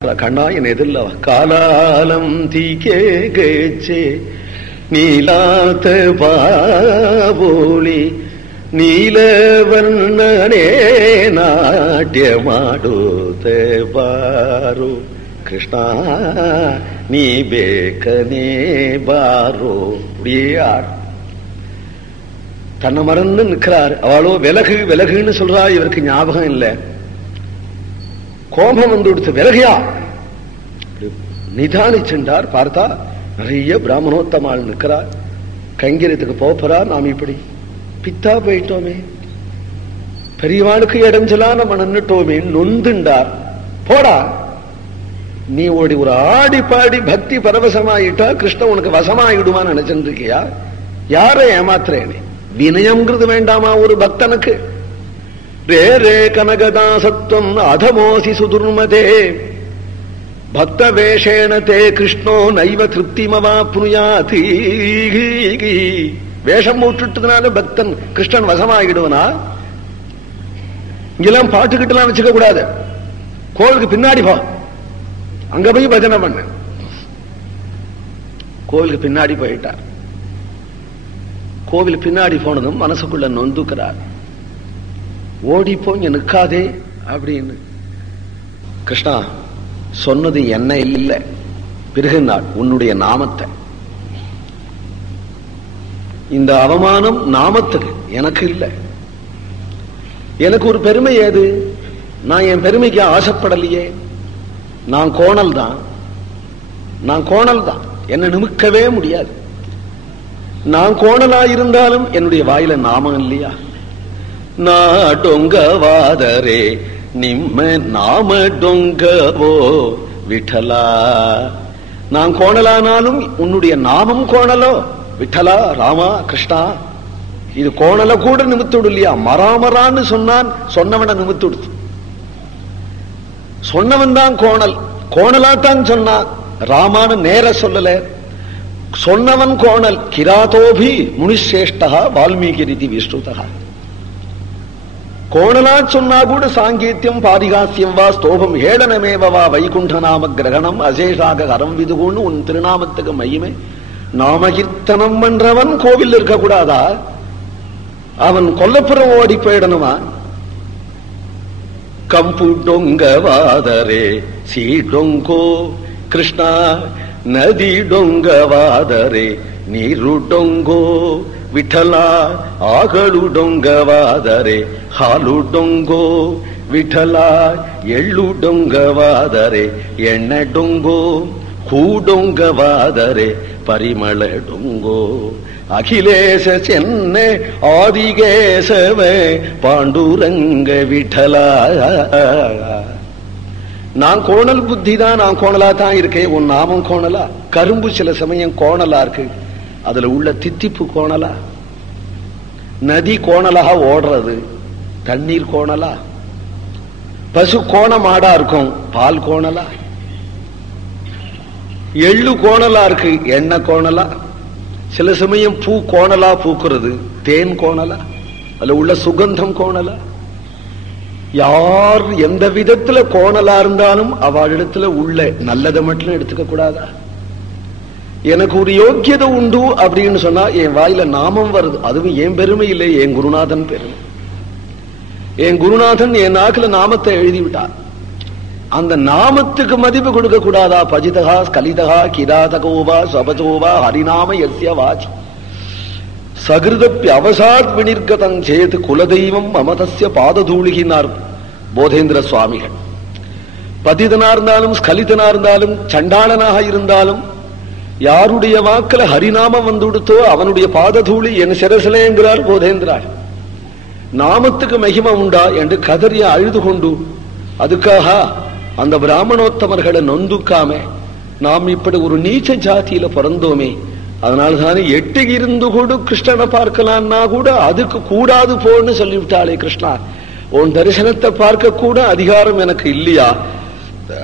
கண்ணா என் எதிரில் காலாலம் தீக்கே கேச்சே நீலாத்த பாவோலி நீலவர்ணனே நாட்டியமாடோத பாரோ கிருஷ்ணா நீ பேக்கனே பாரோ அப்படியே தன்னை மறந்து நிற்கிறார். அவளோ விலகு விலகுன்னு சொல்றா. இவருக்கு ஞாபகம் இல்லை. கோபம் வந்து கொடுத்து விலகியா நிதானிச்சென்றார். பார்த்தா நிறைய பிராமணோத்தமாள் நிற்கிறார். கைங்கரியத்துக்கு போறார். நாம் இப்படி பித்தா போயிட்டோமே, பெரியவாளுக்கு இடைஞ்சலா நம்ம நின்னுட்டோமே, நொந்துண்டார். போடா, நீ ஓடி ஒரு ஆடி பாடி பக்தி பரவசமாயிட்டா கிருஷ்ணன் உனக்கு வசமாயிடுமான்னு நினைச்சிருக்கியா? யாரை ஏமாத்துறேனே? வினயம்ங்கிறது வேண்டாமா ஒரு பக்தனுக்கு? ரே ரே கனகதாசத்வம் அதமோசி சுதுர்மதே பக்த வேஷேண தே கிருஷ்ணோ நைவ திருப்திமவாப்னுயாதி. வேஷம் போட்டுட்டதுனால பக்தன் கிருஷ்ணன் வசமாகிடுவனா? இங்கெல்லாம் பாட்டுக்கிட்டலாம் வச்சுக்க கூடாது. கோவிலுக்கு பின்னாடி போ, அங்க போய் பஜனை பண்ண. கோவிலுக்கு பின்னாடி போயிட்டார். கோவில் பின்னாடி போனதும் மனசுக்குள்ள நொந்துக்கிறார். ஓடிப்போ இங்க நிற்காதே அப்படின்னு. கிருஷ்ணா சொன்னது என்ன இல்லை, பிறகுநாள் உன்னுடைய நாமத்தை. இந்த அவமானம் நாமத்துக்கு, எனக்கு இல்லை. எனக்கு ஒரு பெருமை ஏது? நான் என் பெருமைக்கு ஆசைப்படலையே. நான் கோணல் தான், நான் கோணல் தான். என்னை நிமிக்கவே முடியாது. நான் கோணலா இருந்தாலும் என்னுடைய வாயில நாமம் இல்லையா? நாடொங்கவாதரே நிம்ம நாம டொங்கவோ விட்டலா. நான் கோணலானாலும் உன்னுடைய நாமம் கோணலோ விட்டலா, ராமா கிருஷ்ணா. இது கோணல கூட நிமித்துடு இல்லையா? மராமரான்னு சொன்னான், சொன்னவன நிமித்துடுது. சொன்னவன் தான் கோணல், கோணலாத்தான் சொன்னான். ராமான்னு நேர சொல்லல, சொன்னவன் கோணல். கிராதோபி முனிஸ்ரேஷ்டா வால்மீகி ரீதி விஸ்ருதா. கோணலா சொன்னா கூட சாங்கீத்தியம் பாரிகாசியம் வா ஸ்தோபம் ஏளனமேவா வைகுண்ட நாம கிரகணம் அசேஷாக கரம் விதுகுன்னு உன் திருநாமத்துக்கு மையமே. நாமகீர்த்தனம் பண்றவன் கோவில் இருக்க கூடாதா? அவன் கொல்லப்புறம் ஓடி போயிடணுமா? கம்பு டொங்க வாதரே சீ டொங்கோ கிருஷ்ணா நதி டொங்க வாதரே நீரு டொங்கோ விட்டலா ஆகಲು ಡೊಂಗವಾದರೆ ಹಾಲು ಡೊಂಗೋ ವಿಠಲಾ ಎಳ್ಳು ಡೊಂಗವಾದರೆ ಎಣ್ಣೆ ಡೊಂಗೋ ಹೂ ಡೊಂಗವಾದರೆ ಪರಿಮಳ ಡೊಂಗೋ ಅಖಿಲೇಶ ಚೆನ್ನೆ ஆதிகேசவே பாண்டுரங்க விட்டலா. நான் கோணல் புத்தி தான், நான் கோணலா தான் இருக்கேன். உன் நாமம் கோணலா? கரும்பு சில சமயம் கோணலா இருக்கு, அதுல உள்ள தித்திப்பு கோணலா? நதி கோணலாக ஓடுறது, தண்ணீர் கோணலா? பசு கோண மாடா இருக்கும், பால் கோணலா? எள்ளு கோணலா இருக்கு, எண்ணெய் கோணலா? சில சமயம் பூ கோணலா பூக்குறது, தேன் கோணலா? அதுல உள்ள சுகந்தம் கோணலா? யார் எந்த விதத்துல கோணலா இருந்தாலும் அவளிடத்துல உள்ள நல்லதை மட்டும் எடுத்துக்க கூடாதா? எனக்கு ஒரு யோக்கியதை உண்டு அப்படின்னு சொன்னா என் வாயில நாமம் வருது. அதுவும் என் பெருமை இல்லை, என் குருநாதன் பெருமை. என் குருநாதன் என் நாக்குல நாமத்தை எழுதிவிட்டார். அந்த நாமத்துக்கு மதிப்பு கொடுக்க கூடாதா? பஜிதகா ஸ்கலிதகா கிராதகோவா சபதோவா ஹரிநாம யஸ்ய வாசி சகிருதப்பி அவசாத் வினிர்கதம் சேத் குலதெய்வம் மமதஸ்ய பாததூளிகினார் போதேந்திர சுவாமிகள். பதிதனா இருந்தாலும் ஸ்கலிதனா இருந்தாலும் சண்டாளனாக இருந்தாலும் யாருடைய வாக்குல ஹரிநாமம் வந்து கொடுத்தோ அவனுடைய பாததூளி என் சிரசிலே என்கிறார் போதேந்திராள். நாமத்துக்கு மகிமை உண்டா என்று கதறிய அழுது கொண்டு, அதுக்காக அந்த பிராமணோத்தமர்களை நொந்துக்காம நாம் இப்படி ஒரு நீச்ச ஜாதியில பிறந்தோமே, அதனால்தானே எட்டு இருந்து கூட கிருஷ்ணனை பார்க்கலான்னா கூட அதுக்கு கூடாது போன்னு சொல்லிவிட்டாளே. கிருஷ்ணா, உன் தரிசனத்தை பார்க்க கூட அதிகாரம் எனக்கு இல்லையா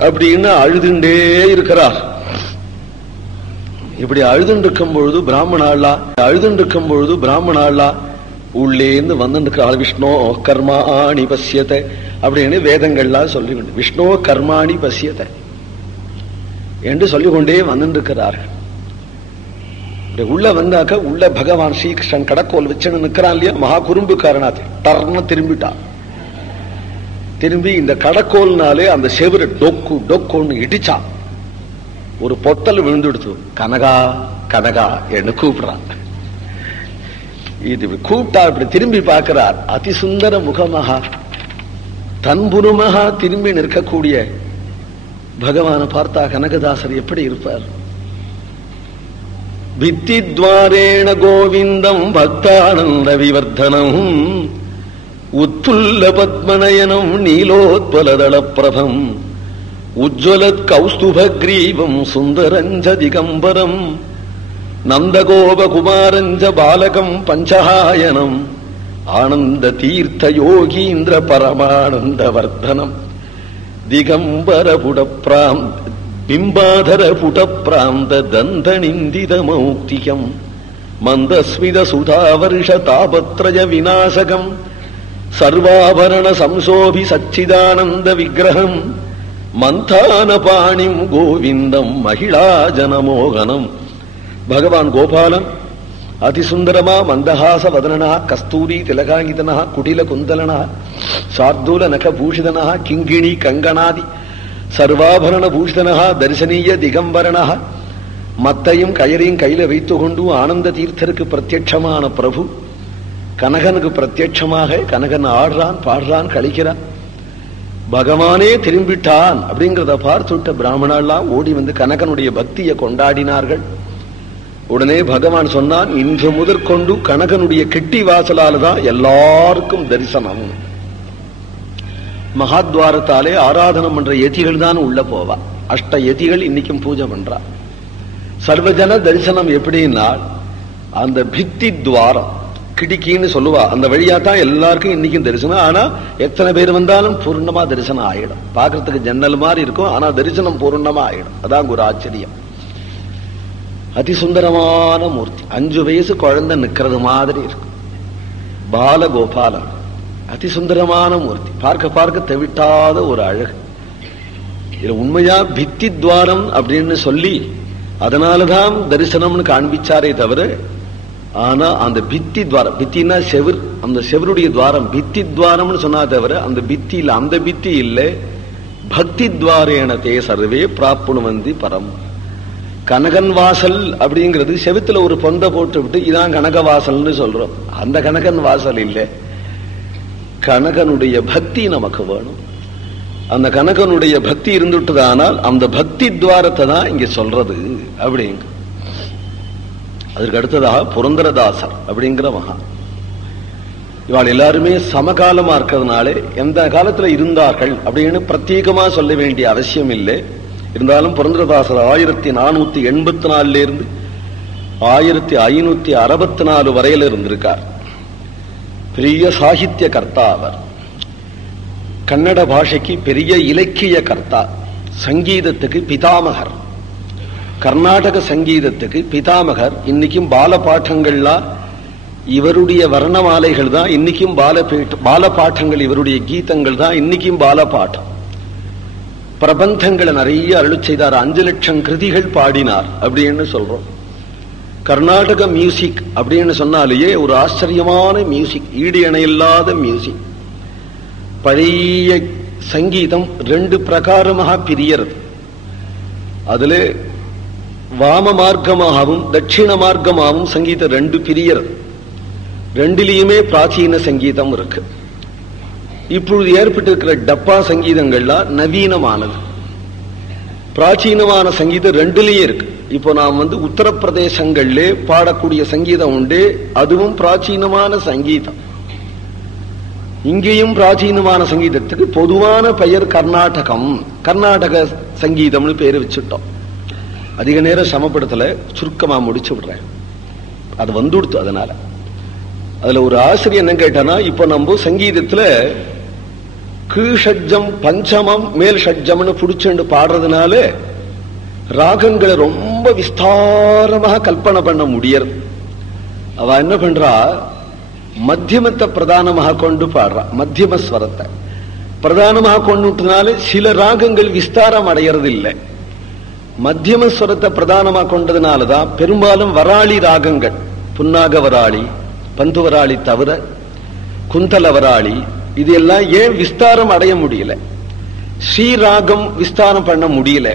அப்படின்னு அழுதுண்டே இருக்கிறார். இப்படி அழுதுண்டிருக்கும் பொழுது பிராமணாளா உள்ளேந்து வந்துருக்கிறாள். விஷ்ணோ கர்மாணி பசியத்தை அப்படின்னு வேதங்கள்லாம் சொல்லி, விஷ்ணோ கர்மாணி பசியத்தை, என்று சொல்லிக்கொண்டே வந்துருக்கிறார்கள். உள்ள வந்தாக்க உள்ள பகவான் ஸ்ரீகிருஷ்ணன் கடக்கோல் வச்சுன்னு நிற்கிறான் இல்லையா, மகா குறும்புக்காரனாத்து டர்னு திரும்பிட்டான். திரும்பி இந்த கடக்கோல்னாலே அந்த செவரு டொக்கு டொக்குன்னு இடிச்சான். ஒரு பொத்தல் விழுந்துடுத்து. கனகா கனகா என்று கூப்பிடுறான். இது கூப்பிட்டா இப்படி திரும்பி பார்க்கிறார். அதிசுந்தர முகமகா தன்புருமகா திரும்பி நிற்கக்கூடிய பகவான பார்த்தா கனகதாசர் எப்படி இருப்பார்? வித்தித்வாரேண கோவிந்தம் பக்தானந்த விவர்தனம் உத்துல்ல பத்மநயனம் நீலோத்பலதள பிரபம் உஜ்வலத் கௌஸ்துபக்ரீவம் சுந்தரஞ்ச திகம்பரம் நந்தகோபகுமாரஞ்ச பாலகம் பஞ்சஹாயனம் ஆனந்த தீர்த்த யோகீந்திர பரமானந்த வர்தனம் திகம்பர புடப்ராம் பிம்பாதர புடப்ராந்த தந்த நிந்தித மௌக்திகம் மந்தஸ்மித சுதாவர்ஷ தாபத்ரய விநாசகம் சர்வாபரண சம்சோபி சச்சிதானந்த விக்கிரகம் மந்தான பாணிம் கோவிந்தம் மகிழா ஜனமோகனம். பகவான் கோபாலன் அதிசுந்தரமா மந்தஹாச வதனனா கஸ்தூரி திலகாங்கிதனா குடில குந்தலனா சார்தூல நக பூஷிதனா கிங்கிணி கங்கணாதி சர்வாபரண பூஷிதனா தரிசனீய திகம்பரணா மத்தையும் கயரையும் கையில வைத்து கொண்டு ஆனந்த தீர்த்தருக்கு பிரத்யட்சமான பிரபு கனகனுக்கு பிரத்யட்சமாக கனகன் ஆடுறான், பாடுறான், கழிக்கிறான். பகவானே திரும்பிட்டான் அப்படிங்கிறத பார்த்துட்ட பிராமணெல்லாம் ஓடி வந்து கனகனுடைய பக்தியை கொண்டாடினார்கள். உடனே பகவான் சொன்னான், இன்று முதற்கொண்டு கனகனுடைய கெட்டி வாசலால்தான் எல்லாருக்கும் தரிசனம். மகாத்வாரத்தாலே ஆராதனம் பண்ற யதிகள் தான் உள்ள போவா. அஷ்ட யதிகள் இன்னைக்கும் பூஜை பண்றா. சர்வஜன தரிசனம் எப்படின்னா அந்த பித்தி துவாரம் கிடிக்கின்னு சொல்லுவா, அந்த வழியா தான் எல்லாருக்கும் இன்னைக்கும் தரிசனம். ஆனா எத்தனை பேர் வந்தாலும் பூர்ணமா தரிசனம் ஆயிடும். பாக்குறதுக்கு ஜன்னல் மாதிரி இருக்கும், ஆனா தரிசனம் பூர்ணமா ஆயிடும். அதான் ஒரு ஆச்சரியம். அதிசுந்தரமான மூர்த்தி, 5 வயசு குழந்தை நிக்கிறது மாதிரி இருக்கும். பாலகோபாலன் அதிசுந்தரமான மூர்த்தி, பார்க்க பார்க்க தெவிட்டாத ஒரு அழகு. இது உண்மையா பித்தி துவாரம் அப்படின்னு சொல்லி அதனாலதான் தரிசனம்னு காண்பிச்சாரே தவிர, ஆனா அந்த பித்தி துவாரம், பித்தின்னா செவர், அந்த செவருடைய துவாரம் பித்தி துவாரம்னு சொன்னா தவிர அந்த பித்தி இல்ல, அந்த பித்தி இல்லை. பக்தி துவாரேன தே சர்வே பிராப்புணுவந்தி பரம். கனகன் வாசல் அப்படிங்கிறது செவுத்துல ஒரு பொந்தை போட்டு விட்டு இதான் கனக வாசல்னு சொல்றோம். அந்த கனகன் வாசல் இல்லை, கனகனுடைய பக்தி நமக்கு வேணும். அந்த கனகனுடைய பக்தி இருந்துட்டுதானால் அந்த பக்தி துவாரத்தை தான் இங்க சொல்றது அப்படிங்க. அதற்கு அடுத்ததாக புரந்தரதாசர் அப்படிங்கிற மகா, இவாள் எல்லாருமே சமகாலமா இருக்கிறதுனாலே எந்த காலத்துல இருந்தார்கள் அப்படின்னு பிரத்யேகமா சொல்ல வேண்டிய அவசியம் இல்லை. இருந்தாலும் புரந்தரதாசர் 1484 இருந்து 1564 வரையில இருந்திருக்கார். பெரிய சாகித்ய கர்த்தா அவர். கன்னட பாஷைக்கு பெரிய இலக்கிய கர்த்தா, சங்கீதத்துக்கு பிதாமகர், கர்நாடக சங்கீதத்துக்கு பிதாமகர். இன்னைக்கும் பால பாட்டங்கள்லாம் இவருடைய வர்ணமாலைகள் தான். இன்னைக்கும் பால பாட்டங்கள் இவருடைய கீதங்கள் தான். இன்னைக்கும் பால பாட்டம். பிரபந்தங்களை நிறைய அருளி செய்தார். 5 லட்சம் கிருதிகள் பாடினார் அப்படின்னு சொல்றோம். கர்நாடக மியூசிக் அப்படின்னு சொன்னாலேயே ஒரு ஆச்சரியமான மியூசிக், ஈடு இணையில்லாத மியூசிக். பழைய சங்கீதம் 2 பிரகாரமாக பிரியறது. அதுல வாம மார்க்கமாகவும் தட்சிண மார்க்கமாகவும் சங்கீதம் 2 பிரியறது. 2லயுமே பிராச்சீன சங்கீதம் இருக்கு. இப்பொழுது ஏற்பட்டிருக்கிற டப்பா சங்கீதங்கள்லாம் நவீனமானது. பிராச்சீனமான சங்கீதம் 2லயே இருக்கு. இப்போ நாம் உத்தரப்பிரதேசங்கள்ல பாடக்கூடிய சங்கீதம் உண்டு, அதுவும் பிராச்சீனமான சங்கீதம். இங்கேயும் பிராச்சீனமான சங்கீதத்துக்கு பொதுவான பெயர் கர்நாடகம், கர்நாடக சங்கீதம்னு பேரு வச்சுட்டோம். அதிக நேரம் சமப்படுத்தல, சுருக்கமா முடிச்சு விடுறேன். அது வந்துடுத்து. அதனால அதுல ஒரு ஆசிரியர் என்ன கேட்டானா, இப்ப நம்ம சங்கீதத்துல கீழ் ஷட்ஜம் பஞ்சமம் மேல் ஷட்ஜம்னு புடிச்சுண்டு பாடுறதுனால ராகங்களை ரொம்ப விஸ்தாரமாக கல்பனை பண்ண முடியறது. அவ என்ன பண்றா, மத்தியமத்தை பிரதானமாக கொண்டு பாடுறா. மத்தியம ஸ்வரத்தை பிரதானமாக கொண்டுனால சில ராகங்கள் விஸ்தாரம் அடையறது இல்லை. மத்தியம ஸ்வரத்தை பிரதானமா கொண்டதுனாலதான் பெரும்பாலும் வராளி ராகங்கள், புன்னாக வராளி, பந்து வராளி தவிர குந்தல வராளி, இது எல்லாம் ஏன் விஸ்தாரம் அடைய முடியல? ஸ்ரீராகம் விஸ்தாரம் பண்ண முடியல.